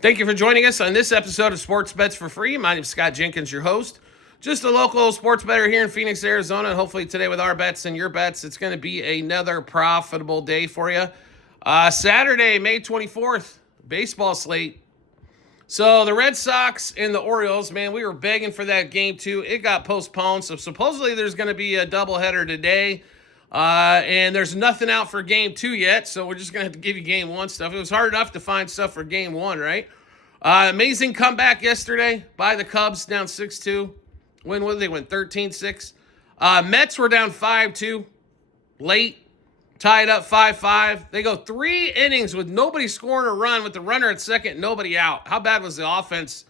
Thank you for joining us on this episode of Sports Bets for Free. My name is Scott Jenkins, your host. Just a local sports bettor here in Phoenix, Arizona. And hopefully today with our bets and your bets, it's going to be another profitable day for you. Saturday, May 24th, baseball slate. So the Red Sox and the Orioles, man, we were begging for that game too. It got postponed. So supposedly there's going to be a doubleheader today. And there's nothing out for game 2 yet, so we're just going to have to give you game 1 stuff. It was hard enough to find stuff for game 1, right? Amazing comeback yesterday by the Cubs, down 6-2. What did they win? 13-6. Mets were down 5-2 late, tied up 5-5. They go 3 innings with nobody scoring a run, with the runner at second, nobody out. How bad was the offense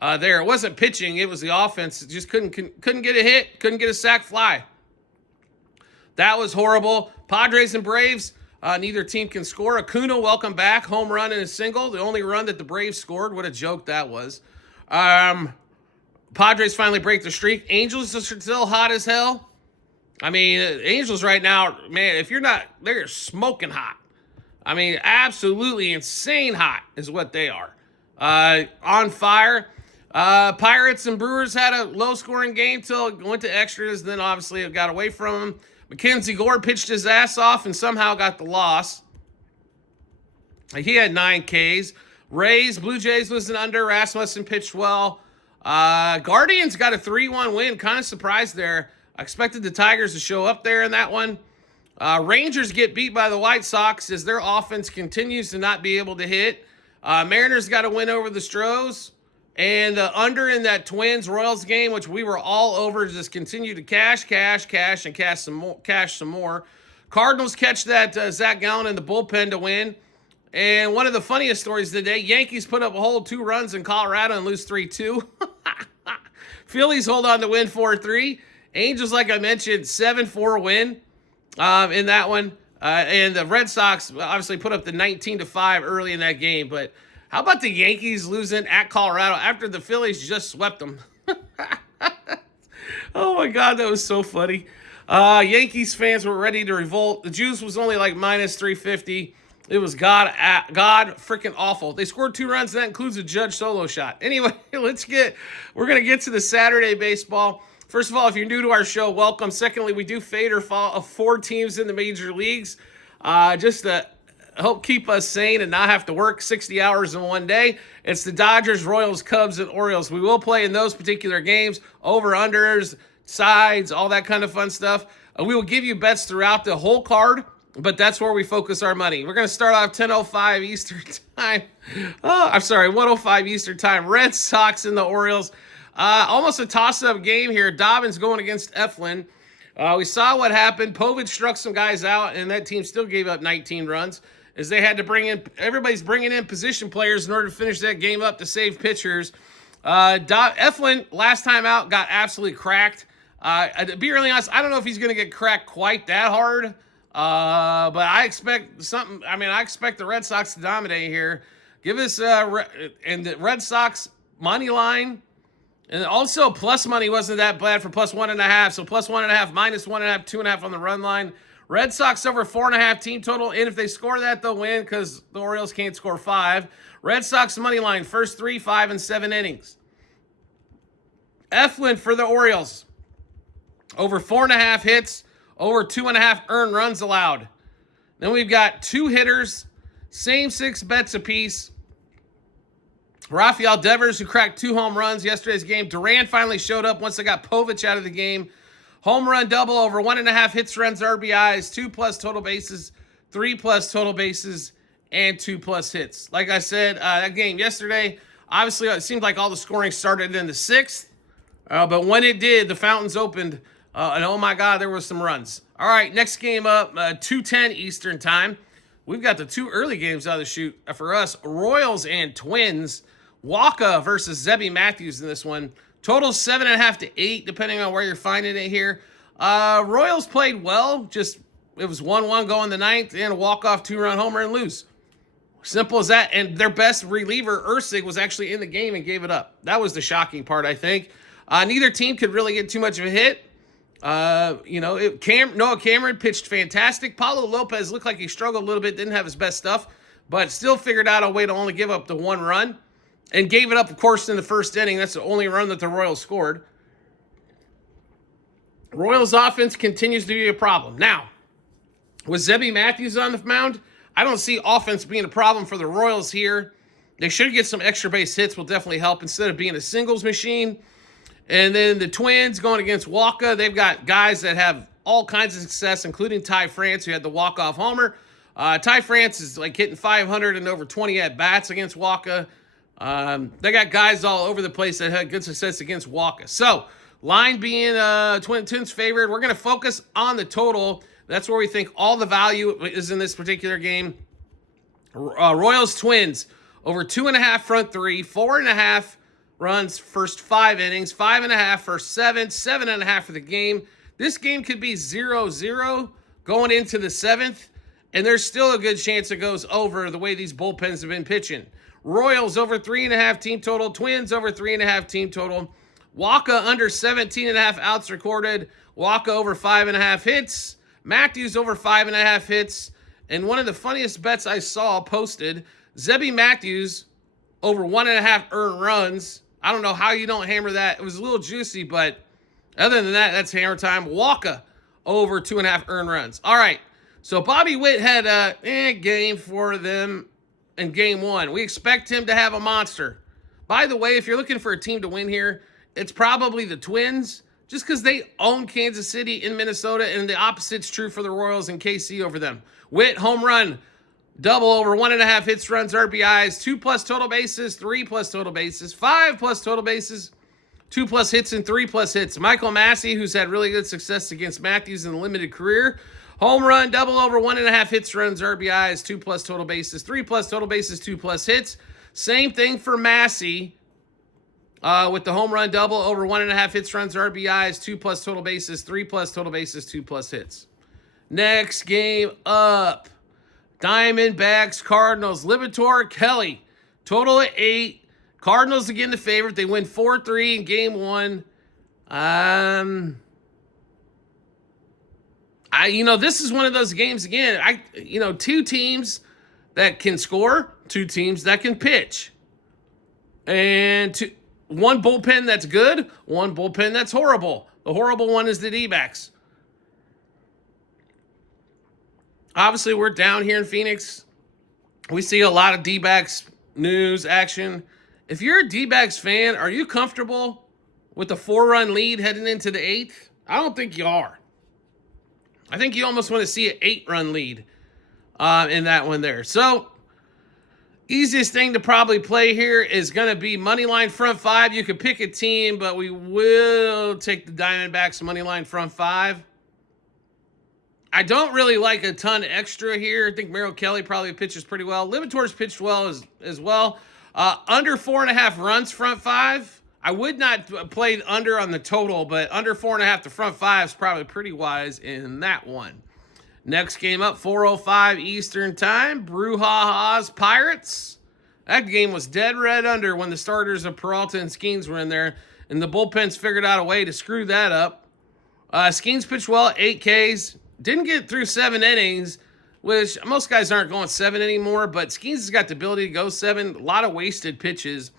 there? It wasn't pitching, it was the offense. It just couldn't get a hit, couldn't get a sac fly. That was horrible. Padres and Braves, neither team can score. Acuna, welcome back. Home run and a single. The only run that the Braves scored. What a joke that was. Padres finally break the streak. Angels are still hot as hell. I mean, Angels right now, man, if you're not, they're smoking hot. I mean, absolutely insane hot is what they are. On fire. Pirates and Brewers had a low-scoring game till it went to extras. Then, obviously, it got away from them. Mackenzie Gore pitched his ass off and somehow got the loss. He had 9 Ks. Rays, Blue Jays was an under. Rasmussen pitched well. Guardians got a 3-1 win. Kind of surprised there. I expected the Tigers to show up there in that one. Rangers get beat by the White Sox as their offense continues to not be able to hit. Mariners got a win over the Stros. And the under in that Twins-Royals game, which we were all over, just continue to cash, and cash some more. Cardinals catch that Zach Gallen in the bullpen to win. And one of the funniest stories of the day, Yankees put up a whole 2 runs in Colorado and lose 3-2. Phillies hold on to win 4-3. Angels, like I mentioned, 7-4 win in that one. And the Red Sox obviously put up the 19-5 early in that game, but how about the Yankees losing at Colorado after the Phillies just swept them? Oh, my God, that was so funny. Yankees fans were ready to revolt. The juice was only like minus 350. It was God freaking awful. They scored 2 runs, and that includes a Judge solo shot. Anyway, we're going to get to the Saturday baseball. First of all, if you're new to our show, welcome. Secondly, we do fade or fall 4 teams in the major leagues just to help keep us sane and not have to work 60 hours in one day. It's the Dodgers, Royals, Cubs, and Orioles. We will play in those particular games, over-unders, sides, all that kind of fun stuff. We will give you bets throughout the whole card, but that's where we focus our money. We're going to start off 10:05 Eastern time. 1:05 Eastern time. Red Sox and the Orioles. Almost a toss-up game here. Dobbins going against Eflin. We saw what happened. Povich struck some guys out, and that team still gave up 19 runs. As they had to everybody's bringing in position players in order to finish that game up to save pitchers. Eflin, last time out, got absolutely cracked. To be really honest, I don't know if he's going to get cracked quite that hard, but I expect something. I mean, I expect the Red Sox to dominate here. Give us, and the Red Sox money line, and also plus money wasn't that bad for plus 1.5, so plus 1.5, minus 1.5, 2.5 on the run line. Red Sox over 4.5 team total, and if they score that, they'll win because the Orioles can't score 5. Red Sox money line, first 3, 5, and 7 innings. Eflin for the Orioles, over 4.5 hits, over 2.5 earned runs allowed. Then we've got 2 hitters, same 6 bets apiece. Rafael Devers, who cracked 2 home runs yesterday's game. Duran finally showed up once they got Povich out of the game. Home run double over 1.5 hits, runs, RBIs, 2+ total bases, 3+ total bases, and 2+ hits. Like I said, that game yesterday, obviously it seemed like all the scoring started in the 6th. But when it did, the fountains opened, and oh my God, there was some runs. All right, next game up, 2:10 Eastern time. We've got the 2 early games out of the chute for us, Royals and Twins. Waka versus Zebby Matthews in this one. Total 7.5 to 8, depending on where you're finding it here. Royals played well. It was 1-1 going the 9th, and a walk-off 2-run homer and lose. Simple as that. And their best reliever, Ursig, was actually in the game and gave it up. That was the shocking part, I think. Neither team could really get too much of a hit. Noah Cameron pitched fantastic. Paulo Lopez looked like he struggled a little bit, didn't have his best stuff, but still figured out a way to only give up the 1 run. and gave it up, of course, in the first inning. That's the only run that the Royals scored. Royals offense continues to be a problem. Now, with Zebby Matthews on the mound, I don't see offense being a problem for the Royals here. They should get some extra base hits, will definitely help instead of being a singles machine. And then the Twins going against Walker. They've got guys that have all kinds of success, including Ty France, who had the walk-off homer. Ty France is like hitting 500 and over 20 at-bats against Walker. They got guys all over the place that had good success against Walker. So, line being Twins favored. We're going to focus on the total. That's where we think all the value is in this particular game. Royals Twins over 2.5 front three, 4.5 runs first 5 innings, 5.5 first 7, 7.5 for the game. This game could be 0-0 going into the 7th, and there's still a good chance it goes over the way these bullpens have been pitching. Royals over 3.5 team total, Twins over 3.5 team total. Waka under 17.5 outs recorded. Waka over 5.5 hits. Matthews over 5.5 hits. And one of the funniest bets I saw posted, Zebby Matthews over 1.5 earned runs. I don't know how you don't hammer that. It was a little juicy, but other than that, that's hammer time. Waka over 2.5 earned runs. All right, so Bobby Witt had a game for them in game 1. We expect him to have a monster. By the way, if you're looking for a team to win here, it's probably the Twins, just because they own Kansas City in Minnesota, and the opposite's true for the Royals and KC over them. Witt, home run, double over 1.5 hits, runs, RBIs, 2+ total bases, 3+ total bases, 5+ total bases, 2+ hits, and 3+ hits. Michael Massey, who's had really good success against Matthews in the limited career, home run, double over 1.5 hits, runs, RBIs, 2+ total bases, 3+ total bases, 2+ hits. Same thing for Massey. With the home run double over 1.5 hits, runs, RBIs, 2+ total bases, 3+ total bases, 2+ hits. Next game up, Diamondbacks, Cardinals, Libator, Kelly, total of 8. Cardinals again the favorite. They win 4-3 in game 1. This is one of those games again. Two teams that can score, 2 teams that can pitch, and one bullpen that's good, one bullpen that's horrible. The horrible one is the D-backs. Obviously, we're down here in Phoenix. We see a lot of D-backs news, action. If you're a D-backs fan, are you comfortable with the 4-run lead heading into the 8th? I don't think you are. I think you almost want to see an 8-run lead in that one there. So, easiest thing to probably play here is going to be moneyline front 5. You could pick a team, but we will take the Diamondbacks moneyline front 5. I don't really like a ton extra here. I think Merrill Kelly probably pitches pretty well. Libator's pitched well as well. Under 4.5 runs front 5. I would not play under on the total, but under 4.5 to front 5 is probably pretty wise in that one. Next game up, 4:05 Eastern Time. Brouhaha's Pirates. That game was dead red under when the starters of Peralta and Skeens were in there, and the bullpens figured out a way to screw that up. Skeens pitched well, 8 Ks. Didn't get through 7 innings, which most guys aren't going 7 anymore, but Skeens has got the ability to go 7. A lot of wasted pitches.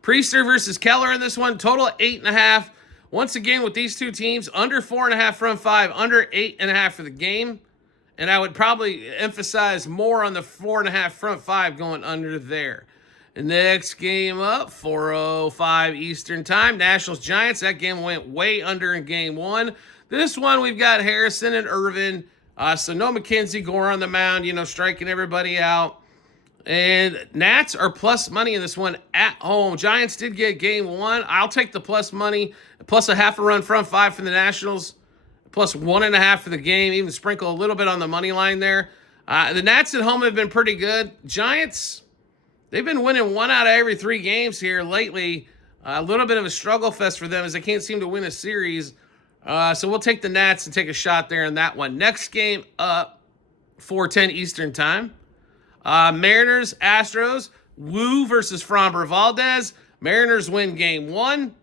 Priester versus Keller in this one, total 8.5. Once again, with these two teams, under 4.5 front 5, under 8.5 for the game. And I would probably emphasize more on the 4.5 front 5 going under there. And next game up, 4:05 Eastern Time. Nationals Giants. That game went way under in game 1. This one we've got Harrison and Irvin. So no McKenzie Gore on the mound, striking everybody out. And Nats are plus money in this one at home. Giants did get game 1. I'll take the plus money, plus a half a run front 5 for the Nationals. Plus 1.5 for the game, even sprinkle a little bit on the money line there. The Nats at home have been pretty good. Giants, they've been winning 1 out of every 3 games here lately. A little bit of a struggle fest for them as they can't seem to win a series. So we'll take the Nats and take a shot there in that one. Next game up, 4:10 Eastern Time. Mariners, Astros, Wu versus Framber Valdez. Mariners win game 1.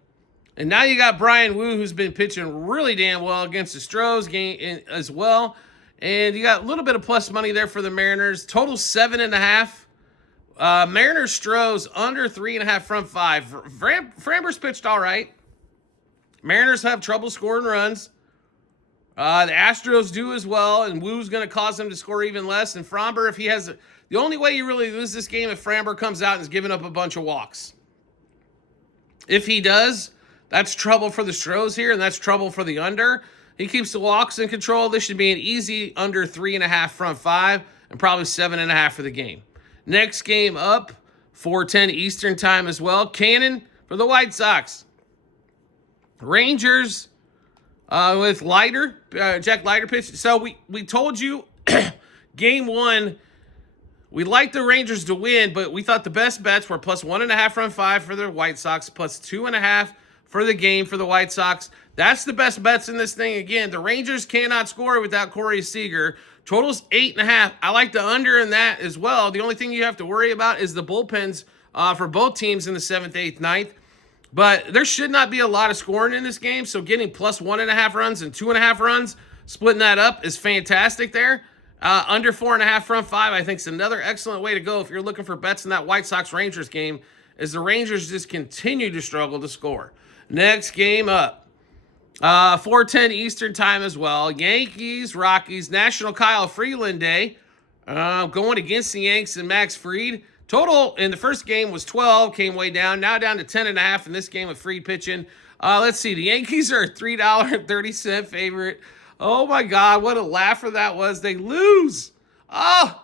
And now you got Brian Wu, who's been pitching really damn well against the Stros game as well. And you got a little bit of plus money there for the Mariners. Total 7.5. Mariners Stros under 3.5 front five. Framber's pitched all right. Mariners have trouble scoring runs. The Astros do as well, and Woo's going to cause them to score even less. And Framber, if he has... The only way you really lose this game if Framber comes out and is giving up a bunch of walks. If he does, that's trouble for the Stros here, and that's trouble for the under. He keeps the walks in control. This should be an easy under 3.5 front five, and probably 7.5 for the game. Next game up, 4:10 Eastern time as well. Cannon for the White Sox. Rangers with Leiter, Jack Leiter pitch. So we told you game one, we liked the Rangers to win, but we thought the best bets were plus 1.5 front five for the White Sox, plus 2.5 for the game for the White Sox. That's the best bets in this thing. Again, the Rangers cannot score without Corey Seager. Total's 8.5. I like the under in that as well. The only thing you have to worry about is the bullpens for both teams in the 7th, 8th, 9th. But there should not be a lot of scoring in this game, so getting plus 1.5 runs and 2.5 runs, splitting that up is fantastic there. Under 4.5 front five, I think is another excellent way to go if you're looking for bets in that White Sox-Rangers game, as the Rangers just continue to struggle to score. Next game up. 4:10 Eastern time as well. Yankees, Rockies, National Kyle Freeland Day. Going against the Yanks and Max Fried. Total in the first game was 12, came way down. Now down to 10.5 in this game with Fried pitching. Let's see. The Yankees are a $3.30 favorite. Oh, my God. What a laugher that was. They lose. Oh,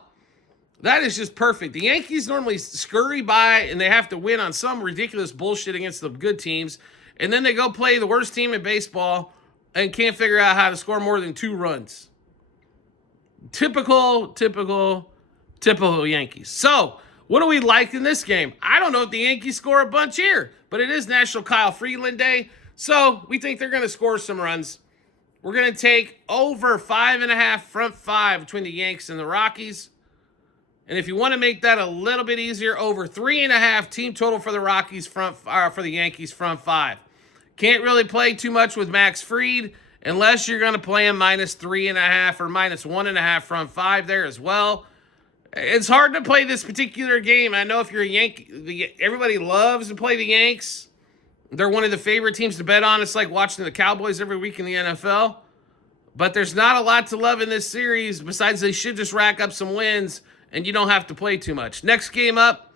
that is just perfect. The Yankees normally scurry by, and they have to win on some ridiculous bullshit against the good teams. And then they go play the worst team in baseball and can't figure out how to score more than 2 runs. Typical Yankees. So, what do we like in this game? I don't know if the Yankees score a bunch here, but it is National Kyle Freeland Day, so we think they're going to score some runs. We're going to take over 5.5 front five between the Yanks and the Rockies. And if you want to make that a little bit easier, over 3.5 team total for the Rockies for the Yankees front five. Can't really play too much with Max Fried unless you're going to play him minus 3.5 or minus 1.5 front five there as well. It's hard to play this particular game. I know if you're a Yankee, everybody loves to play the Yanks. They're one of the favorite teams to bet on. It's like watching the Cowboys every week in the NFL. But there's not a lot to love in this series, besides they should just rack up some wins, and you don't have to play too much. Next game up,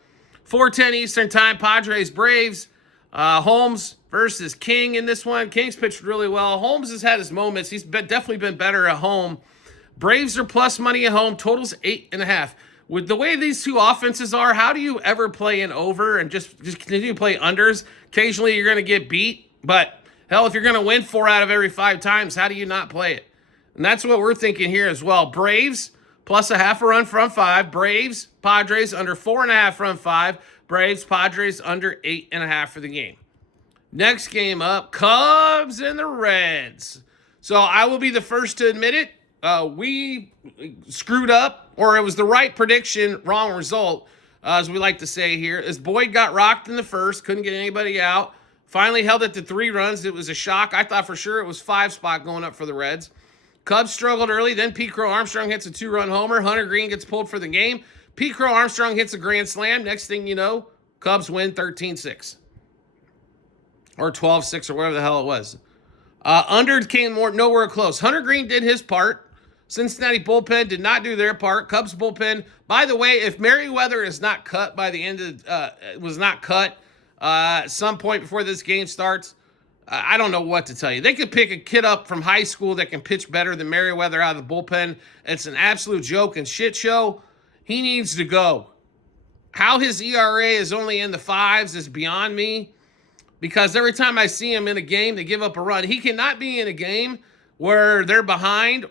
4:10 Eastern time, Padres Braves. Holmes versus King in this one. King's pitched really well. Holmes has had his moments. He's definitely been better at home. Braves are plus money at home. Total's 8.5. With the way these two offenses are, how do you ever play an over and just continue to play unders? Occasionally you're going to get beat, but hell, if you're going to win 4 out of every 5 times, how do you not play it? And that's what we're thinking here as well. Braves plus 0.5 run front five. Braves, Padres under 4.5 front five. Braves, Padres under 8.5 for the game. Next game up, Cubs and the Reds. So I will be the first to admit it. We screwed up, or it was the right prediction, wrong result, as we like to say here. As Boyd got rocked in the first, couldn't get anybody out. Finally held it to 3 runs. It was a shock. I thought for sure it was 5 spot going up for the Reds. Cubs struggled early. Then Pete Crow Armstrong hits a 2-run homer. Hunter Green gets pulled for the game. Pete Crow Armstrong hits a grand slam. Next thing you know, Cubs win 13-6. Or 12-6 or whatever the hell it was. Under came nowhere close. Hunter Green did his part. Cincinnati bullpen did not do their part. Cubs bullpen, by the way, if Merriweather is not cut by the end of was not cut at some point before this game starts, I don't know what to tell you. They could pick a kid up from high school that can pitch better than Merriweather out of the bullpen. It's an absolute joke and shit show. He needs to go. How his ERA is only in the 5s is beyond me, because every time I see him in a game, they give up a run. He cannot be in a game where they're behind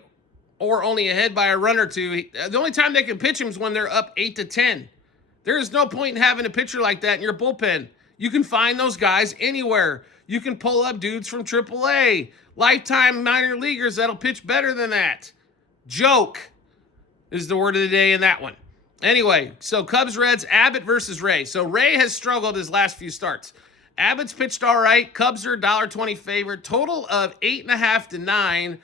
or only ahead by a run or 2. The only time they can pitch him is when they're up 8-10. There is no point in having a pitcher like that in your bullpen. You can find those guys anywhere. You can pull up dudes from AAA, lifetime minor leaguers that'll pitch better than that. Joke is the word of the day in that one. Anyway, so Cubs, Reds, Abbott versus Ray. So Ray has struggled his last few starts. Abbott's pitched all right. Cubs are $1.20 favorite. Total of 8.5 to 9.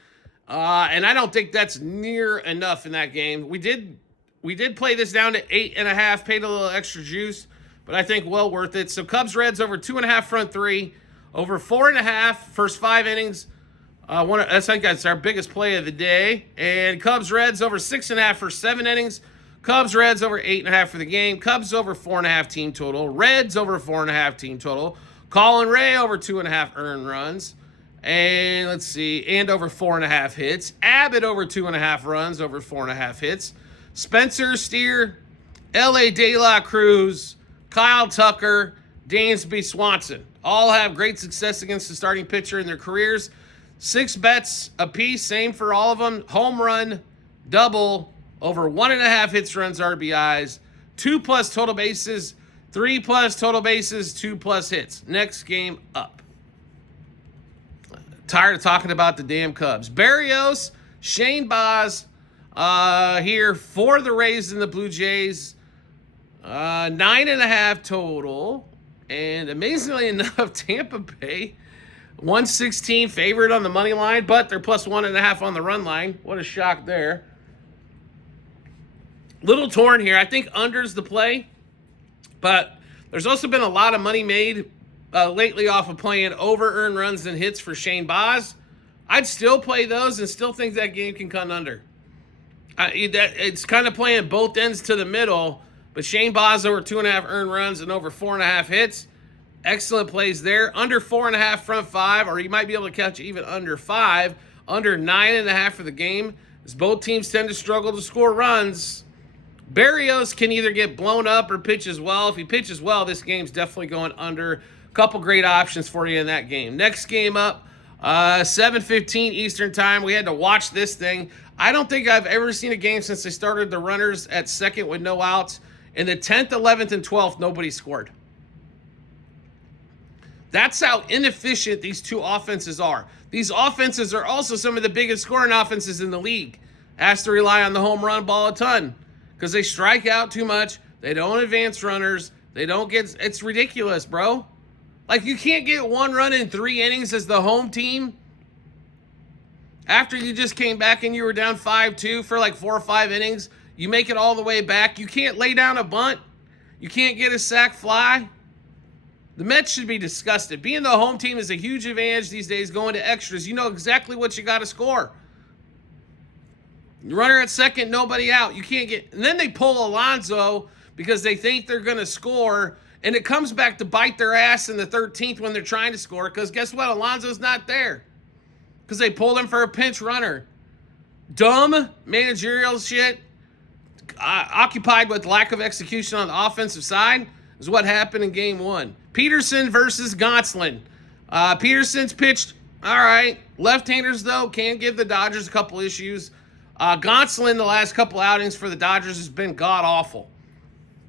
And I don't think that's near enough in that game. We We did play this down to 8.5, paid a little extra juice, but I think well worth it. So Cubs Reds over 2.5 front three, over 4.5 first 5 innings. I think that's our biggest play of the day. And Cubs Reds over 6.5 for 7 innings. Cubs Reds over 8.5 for the game. Cubs over 4.5 team total. Reds over 4.5 team total. Colin Ray over 2.5 earned runs. And let's see, and over 4.5 hits. Abbott over 2.5 runs, over 4.5 hits. Spencer Steer, L.A. De La Cruz, Kyle Tucker, Dansby Swanson. All have great success against the starting pitcher in their careers. 6 bets apiece, same for all of them. Home run, double, over 1.5 hits, runs, RBIs, 2+ total bases, 3+ total bases, 2+ hits. Next game up. Tired of talking about the damn Cubs. Barrios, Shane Baz here for the Rays and the Blue Jays. 9.5 total. And amazingly enough, Tampa Bay, 116 favorite on the money line, but they're plus 1.5 on the run line. What a shock there. Little torn here. I think under's the play, but there's also been a lot of money made lately off of playing over earned runs and hits for Shane Baz. I'd still play those and still think that game can come under. It's kind of playing both ends to the middle, but Shane Baz over 2.5 earned runs and over 4.5 hits. Excellent plays there. Under 4.5 front 5, or you might be able to catch even under 5. Under 9.5 for the game, as both teams tend to struggle to score runs. Barrios can either get blown up or pitch as well. If he pitches well, this game's definitely going under. A couple great options for you in that game. Next game up, 7:15 Eastern time. We had to watch this thing. I don't think I've ever seen a game since they started the runners at second with no outs. In the 10th, 11th, and 12th, nobody scored. That's how inefficient these two offenses are. These offenses are also some of the biggest scoring offenses in the league. Has to rely on the home run ball a ton because they strike out too much. They don't advance runners. They don't get... It's ridiculous, bro. Like, you can't get 1 run in 3 innings as the home team after you just came back and you were down 5-2 for like 4 or 5 innings. You make it all the way back. You can't lay down a bunt. You can't get a sac fly. The Mets should be disgusted. Being the home team is a huge advantage these days, going to extras. You know exactly what you got to score. Runner at second, nobody out. You can't get... And then they pull Alonso because they think they're going to score, and it comes back to bite their ass in the 13th when they're trying to score, because guess what? Alonso's not there because they pulled him for a pinch runner. Dumb managerial shit, occupied with lack of execution on the offensive side, is what happened in game 1. Peterson versus Gonsolin. Peterson's pitched all right. Left-handers, though, can give the Dodgers a couple issues. Gonsolin, the last couple outings for the Dodgers, has been god-awful.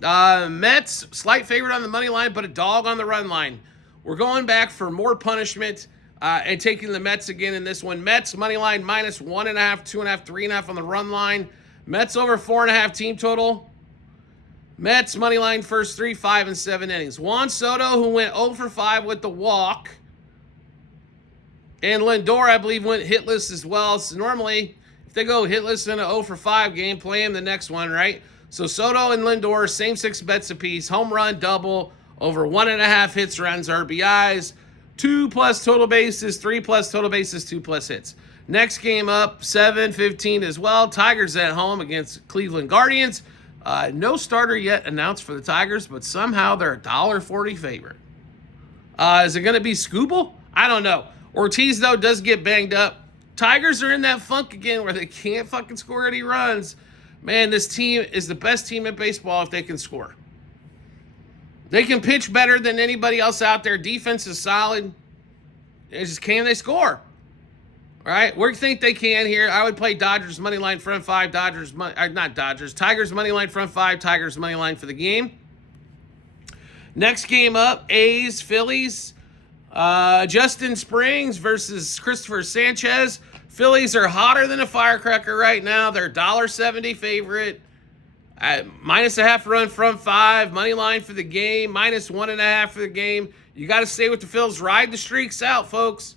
Mets, slight favorite on the money line, but a dog on the run line. We're going back for more punishment and taking the Mets again in this one. Mets, money line, minus 1.5, 2.5, 3.5 on the run line. Mets over 4.5 team total. Mets, money line, first 3, 5, and 7 innings. Juan Soto, who went 0 for 5 with the walk. And Lindor, I believe, went hitless as well. So normally, if they go hitless in a 0 for 5 game, play him the next one, right? So Soto and Lindor, same 6 bets apiece. Home run, double, over 1.5 hits, runs, RBIs. 2+ total bases, 3+ total bases, 2+ hits. Next game up, 7:15 as well. Tigers at home against Cleveland Guardians. No starter yet announced for the Tigers, but somehow they're a $1.40 favorite. Is it going to be Scooble? I don't know. Ortiz, though, does get banged up. Tigers are in that funk again where they can't fucking score any runs. Man, this team is the best team in baseball if they can score. They can pitch better than anybody else out there. Defense is solid. It's just, can they score? All right, we think they can here. I would play Dodgers money line front 5, Tigers money line front 5, Tigers money line for the game. Next game up, A's, Phillies. Justin Springs versus Christopher Sanchez. Phillies are hotter than a firecracker right now. They're $1.70 favorite. Minus a half run front 5, money line for the game, minus 1.5 for the game. You got to stay with the Phils. Ride the streaks out, folks.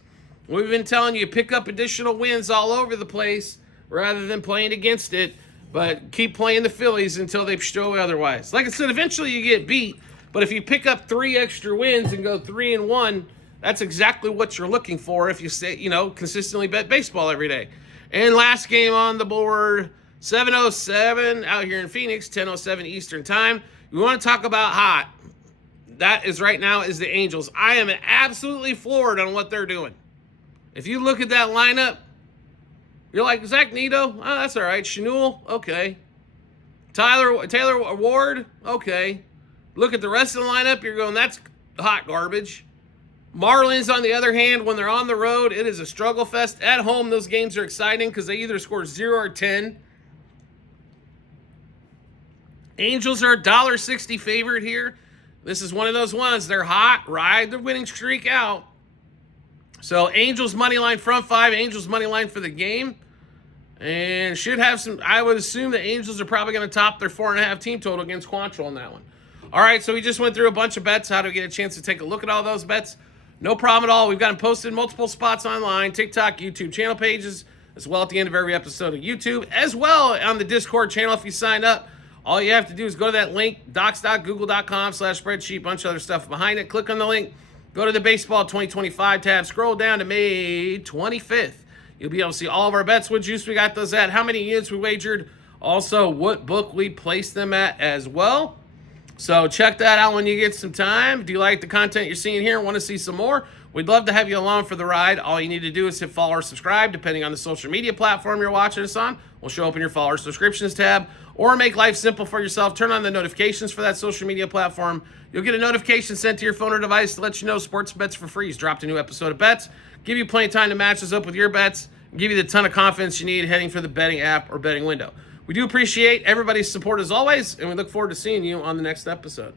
We've been telling you, pick up additional wins all over the place rather than playing against it. But keep playing the Phillies until they show otherwise. Like I said, eventually you get beat. But if you pick up 3 extra wins and go 3-1, that's exactly what you're looking for if you say, consistently bet baseball every day. And last game on the board, 7:07 out here in Phoenix, 10:07 Eastern time. We want to talk about hot. That is right now is the Angels. I am absolutely floored on what they're doing. If you look at that lineup, you're like, Zach Neto? Oh, that's all right. Chenul? Okay. Taylor Ward? Okay. Look at the rest of the lineup. You're going, that's hot garbage. Marlins, on the other hand, when they're on the road, it is a struggle fest. At home, those games are exciting because they either score 0 or 10. Angels are $1.60 favorite here. This is one of those ones. They're hot. Ride the winning streak out. So Angels money line front 5. Angels money line for the game. And should have some, I would assume the Angels are probably going to top their 4.5 team total against Quantrill on that one. All right, so we just went through a bunch of bets. How to get a chance to take a look at all those bets? No problem at all. We've got them posted in multiple spots online, TikTok, YouTube channel pages, as well at the end of every episode of YouTube, as well on the Discord channel if you sign up. All you have to do is go to that link, docs.google.com/spreadsheet, bunch of other stuff behind it. Click on the link, go to the Baseball 2025 tab, scroll down to May 25th. You'll be able to see all of our bets, what juice we got those at, how many units we wagered, also what book we placed them at as well. So check that out when you get some time. Do you like the content you're seeing here and want to see some more? We'd love to have you along for the ride. All you need to do is hit follow or subscribe, depending on the social media platform you're watching us on. We'll show up in your follow or subscriptions tab. Or make life simple for yourself. Turn on the notifications for that social media platform. You'll get a notification sent to your phone or device to let you know sports bets for free. He's dropped a new episode of bets. Give you plenty of time to match us up with your bets. And give you the ton of confidence you need heading for the betting app or betting window. We do appreciate everybody's support as always, and we look forward to seeing you on the next episode.